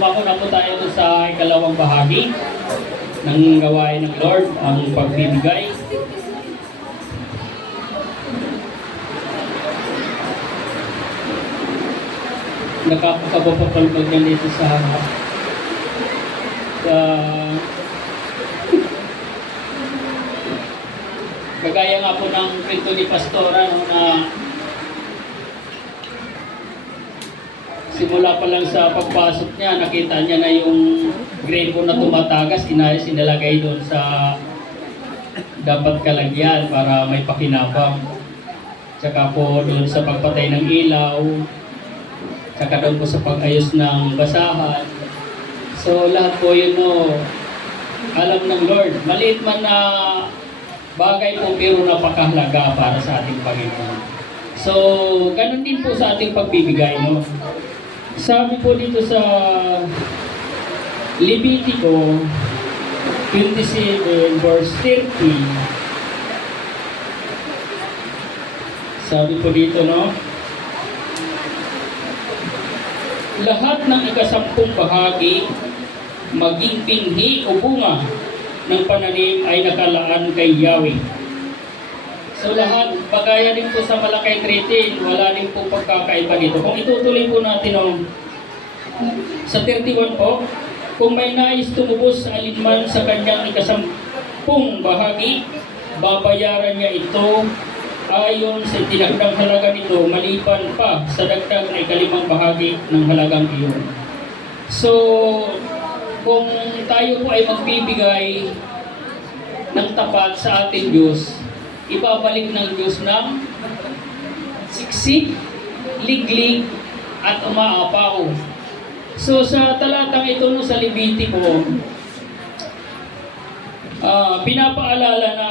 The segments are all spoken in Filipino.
dumako na po tayo sa ikalawang bahagi ng gawain ng Lord, ang pagbibigay. Nakakapapapalpag na dito sa kagaya nga po ng kwento ni Pastora, no, na simula pa lang sa pagpasok niya, nakita niya na yung grade po na tumatagas, sinalagay doon sa dapat kalagyan para may pakinabang. Tsaka po doon sa pagpatay ng ilaw, tsaka doon po sa pag-ayos ng basahan. So lahat po yun, no, alam ng Lord. Maliit man na bagay po pero napakahalaga para sa ating Panginoon. So ganun din po sa ating pagbibigay, no. Sabi po dito sa Levitico 27 verse 30, sabi po dito, no, lahat ng ikasampung bahagi, maging binhi o bunga ng pananim ay nakalaan kay Yahweh. So lahat, pagkaya din po sa Malakay 3:10, wala din po pagkakaiba dito. Kung itutuloy po natin sa 31 po, kung may nais tumubos sa alinman sa kanyang ikasampung bahagi, babayaran niya ito ayon sa tinagdang halaga nito, maliban pa sa dagdag na ikalimang bahagi ng halagang iyon. So, kung tayo po ay magbibigay ng tapat sa ating Diyos, ibabalik ng Diyos ng siksik, liglig, at umaapaw. So sa talatang ito no, sa Levitico, pinapaalala na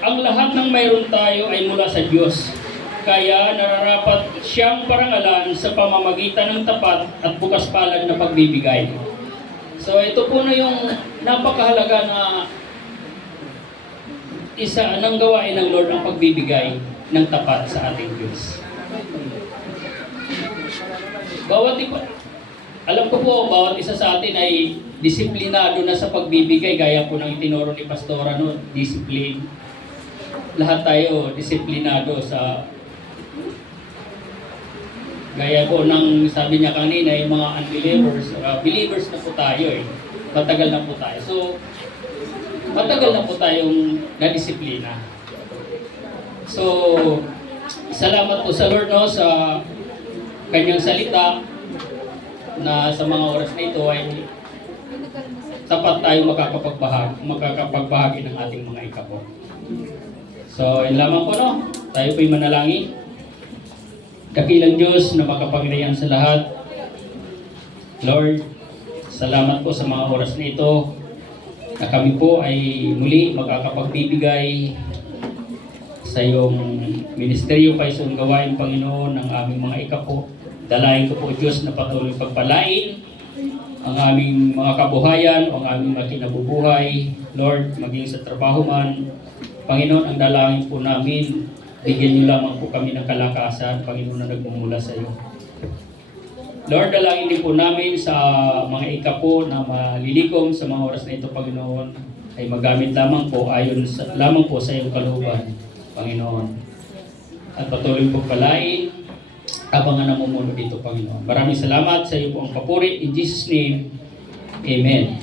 ang lahat ng mayroon tayo ay mula sa Diyos. Kaya nararapat siyang parangalan sa pamamagitan ng tapat at bukas palad na pagbibigay. So ito po na yung napakahalaga na isa ng gawain ng Lord, ang pagbibigay ng tapat sa ating Diyos. Alam ko po, bawat isa sa atin ay disiplinado na sa pagbibigay, gaya po ng itinuro ni Pastora, no, discipline. Lahat tayo disiplinado sa gaya po ng sabi niya kanina, yung mga unbelievers, believers na po tayo eh. Matagal na po tayo. So, matagal na po tayong nadisiplina. So, salamat po sa Lord, no, sa kanyang salita na sa mga oras na ito ay tapat tayo makakapagbahagi ng ating mga ikapo. So, yun lamang po, no? Tayo po'y manalangin. Dakilang Diyos na makapangyarihan sa lahat. Lord, salamat po sa mga oras na ito na kami po ay muli makakapagbibigay sa iyong ministeryo, pa isang gawain, Panginoon, ng aming mga ikapo. Dalayan ko po, Diyos, na patuloy pagpalain ang aming mga kabuhayan, ang aming mga kinabubuhay, Lord, maging sa trabaho man. Panginoon, ang dalangin po namin, bigyan niyo lamang po kami ng kalakasan, Panginoon, na nagmumula sa iyo. Lord, dalangin din po namin sa mga ikapo na malilikom sa mga oras na ito, Panginoon, ay magamit lamang po lamang po sa iyong kalooban, Panginoon. At patuloy po palain habang namumuno dito, Panginoon. Maraming salamat sa iyo po ang papuri. In Jesus' name, Amen.